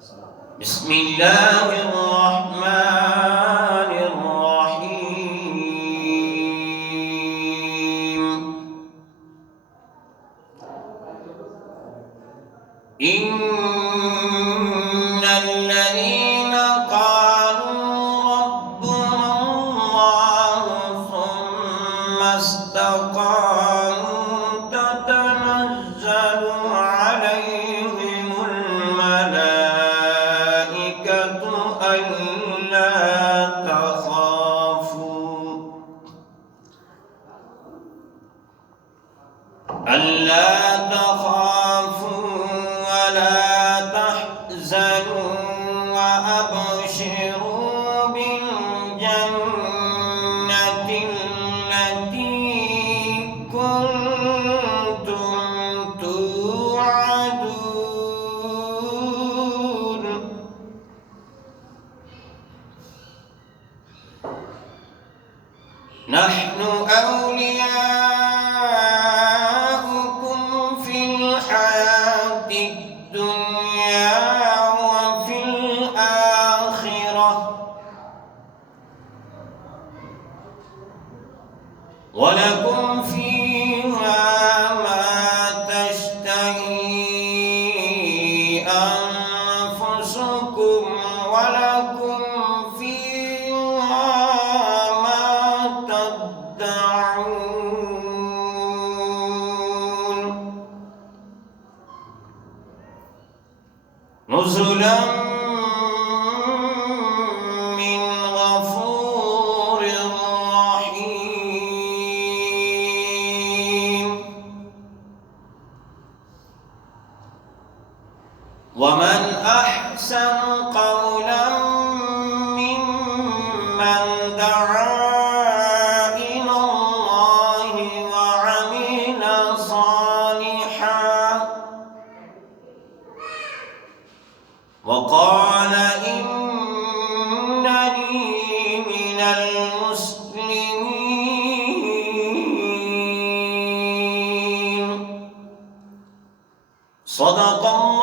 بسم الله الرحمن الرحيم. إن الذين قالوا ربنا الله ثم استقاموا تتنزل عليهم الملائكة ألا تخافوا ولا تحزنوا وأبشروا بالجنة التي كنتم توعدون. نحن أولياؤكم في الحياة الدنيا وفي الآخرة، ولكم فيها ما تشتهي أنفسكم ولكم فيها ما تدعون. نزلا من غفور رحيم. ومن أحسن قولا ممن دعا إلى الله وعمل صالحا وقال إنني من المسلمين. صدق الله